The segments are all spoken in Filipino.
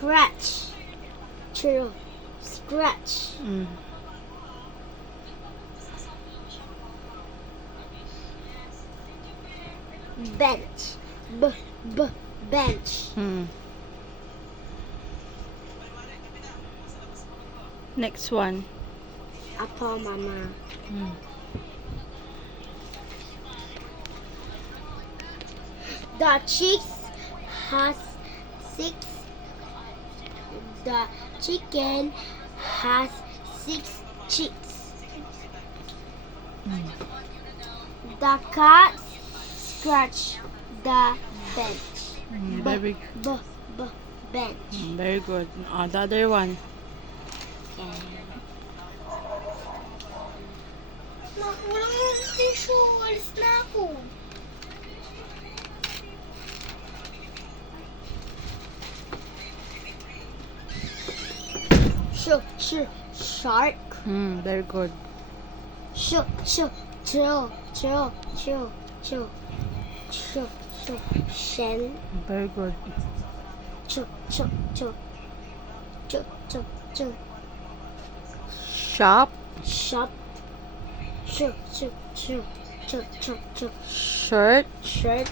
Scratch. Churro. Scratch. Bench. Bench. Next one. Apple mama. The chicks has 6. The chicken has 6 chicks. The cat scratch the bench. Very, Bench. very good. The other one. Walang tissue. Walis na ako. Shark. Very good. Chill. Shell. Very good. Chill. Shop. Shop. Chill. Shirt. Shirt.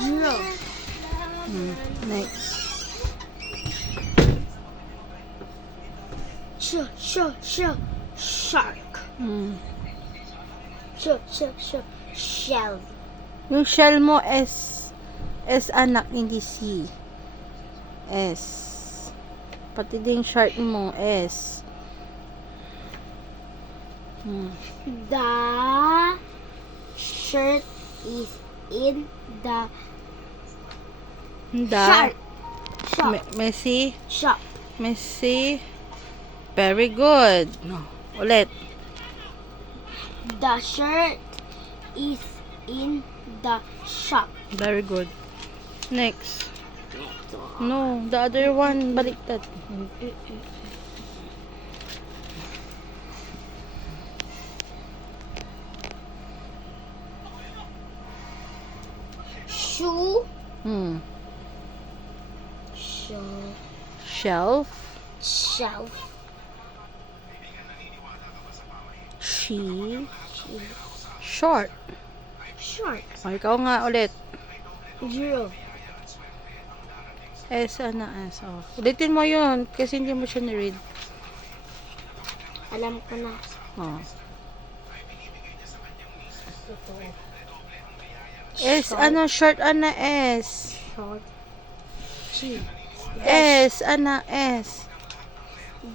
Zero. Next. Shark. Shell. Yung shell mo S. S anak, hindi C. S. Pati din shirt mo S. The shirt is in the Shop. shop. Messi. Shop. Messi. Very good. No. Ulit. The shirt is in the shop. Very good. Next. No, the other one. Baliktad. Shoe. Shelf. Shelf. She. Short. Short. O, ikaw nga ulit. Zero. S na S. Oh. Ulitin mo yun kasi hindi mo siya ni-read. Alam ko na. Oh. S, ano, short, ana, S. Short. G. S, ana, S.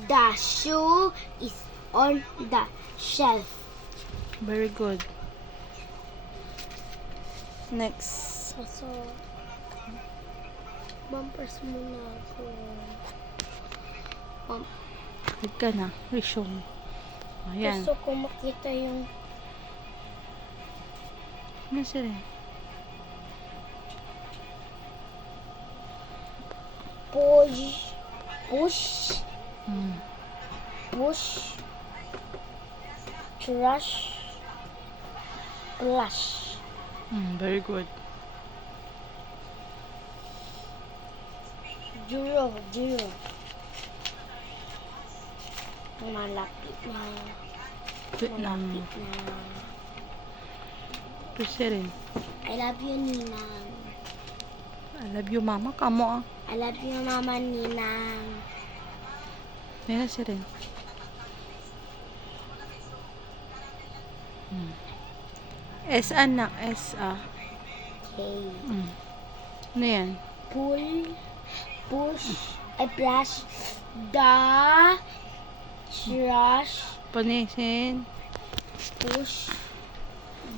The shoe is on the shelf. Very good. Next. So, bumpers muna ako. Wait ka na. Resume. Ayan. Gusto ko makita yung Ano sila? push, trash, flush. Very good. Zero. Malapit na. Vietnam. Kasi rin. I love you, Ninang. I love you, mama. Kamo ah. I love you, Mama Ninang. Meron si rin. S anak. S ah. Okay. Ano yan? Push, flush the trash. Panisin. Push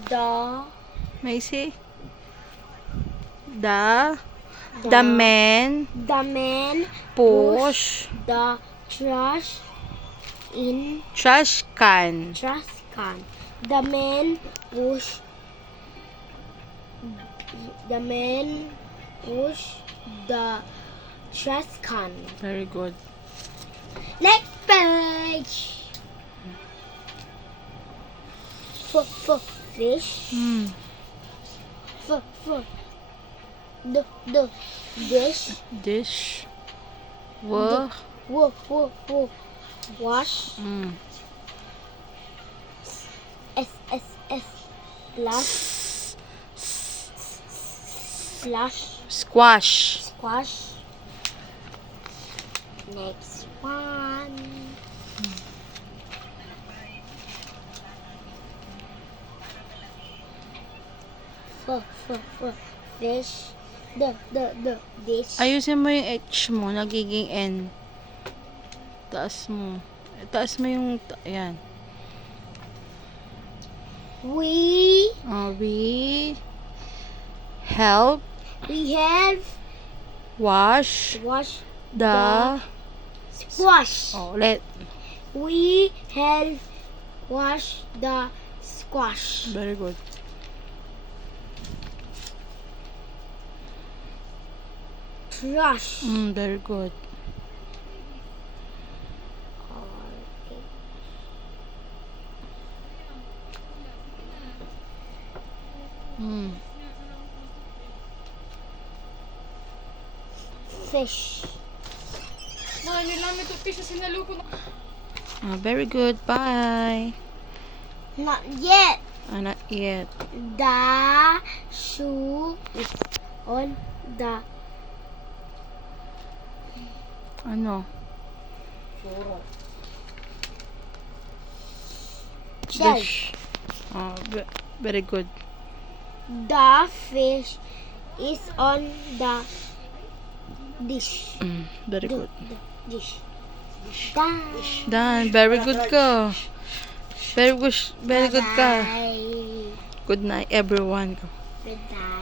the Macy. The man push the trash in trash can. trash can. The man push the trash can. Very good. Next page. Fish. the dish. Dish. Wa. Wash. Mm. Slush. Squash. Squash. Next one. Fish. The dish. Ayusin mo yung H mo, nagiging N. Taas mo. Taas mo yung, ayan. We Help have wash washed the, squash. ulit. We have washed the squash. Very good. Trash. Very good. Fish. Very good. Bye. Not yet. Not yet. The shoe is on the Ano? shelf. Dish. Very good. The fish is on the dish. Very good. The dish. Done. Done. Very good ka. Very good ka. Bye. Good night, everyone. Good night.